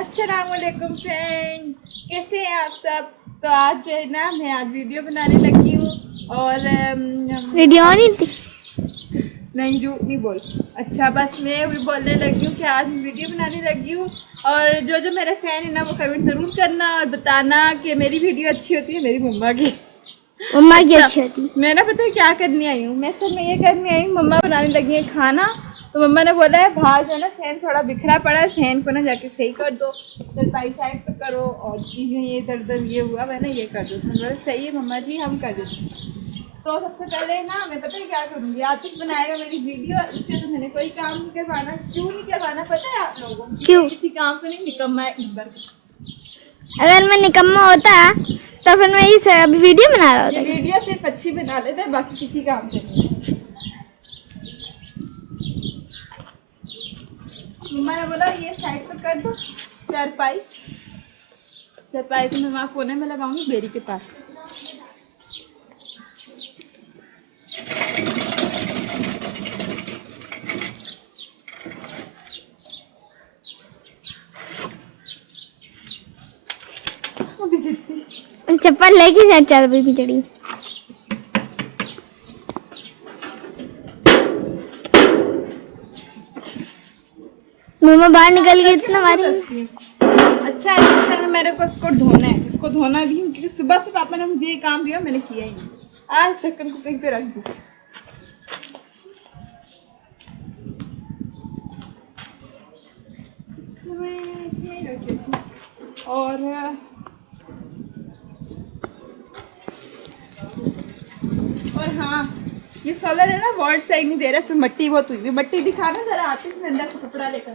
अस्सलामुअलैकुम फ्रेंड्स, कैसे हैं आप सब। तो आज जो है ना मैं आज वीडियो बनाने लगी हूँ और वीडियो नहीं थी। नहीं झूठ नहीं बोल। अच्छा बस मैं भी बोलने लगी हूँ कि आज मैं वीडियो बनाने लगी हूँ और जो जो मेरे फैन है ना वो कमेंट ज़रूर करना और बताना कि मेरी वीडियो अच्छी होती है मेरी मम्मा की। मम्मा की अच्छी होती। मैं ना पता है क्या करने आई हूँ, मैं सब में ये करने आई हूँ, मम्मा बनाने लगी है खाना। तो मम्मा ने बोला है बाहर जो है ना फैन थोड़ा बिखरा पड़ा है, फैन को ना जाके सही कर दो, पाई साइड पे करो और चीज़ें ये इधर उधर ये हुआ है ना ये कर दो। मैंने बोला सही है मम्मा जी हम कर देते हैं। तो सबसे पहले ना मैं पता है क्या करूँगी, आतिश बनाएगा मेरी वीडियो, इससे तो मैंने कोई काम नहीं करवाना। क्यों नहीं करवाना पता है आप लोगों को? क्यों? किसी काम को नहीं निकम्मा है एक बार। अगर मैं निकम्मा होता तो फिर मैं इस अभी वीडियो बना रहा ये होता। वीडियो सिर्फ अच्छी बना लेते हैं, बाकी किसी काम से नहीं। मम्मा ने बोला ये साइड पे कर दो चारपाई तो मैं वहाँ कोने में लगाऊंगी बेरी के पास। चप्पल लेके जा 4 रुपए की चढ़ी। मम्मा बाहर निकल गई इतना मारी। अच्छा है सर मेरे को इसको धोना है, इसको धोना भी क्योंकि सुबह से पापा ने मुझे ये काम दिया मैंने किया ही नहीं। आज ढक्कन को कहीं पे रख दूँ। और हाँ ये सोलर है ना वर्ड साइड नहीं दे रहा, इसमें मट्टी बहुत हुई है। मट्टी दिखाना जरा, आते हैं ठंडा सा कपड़ा लेकर।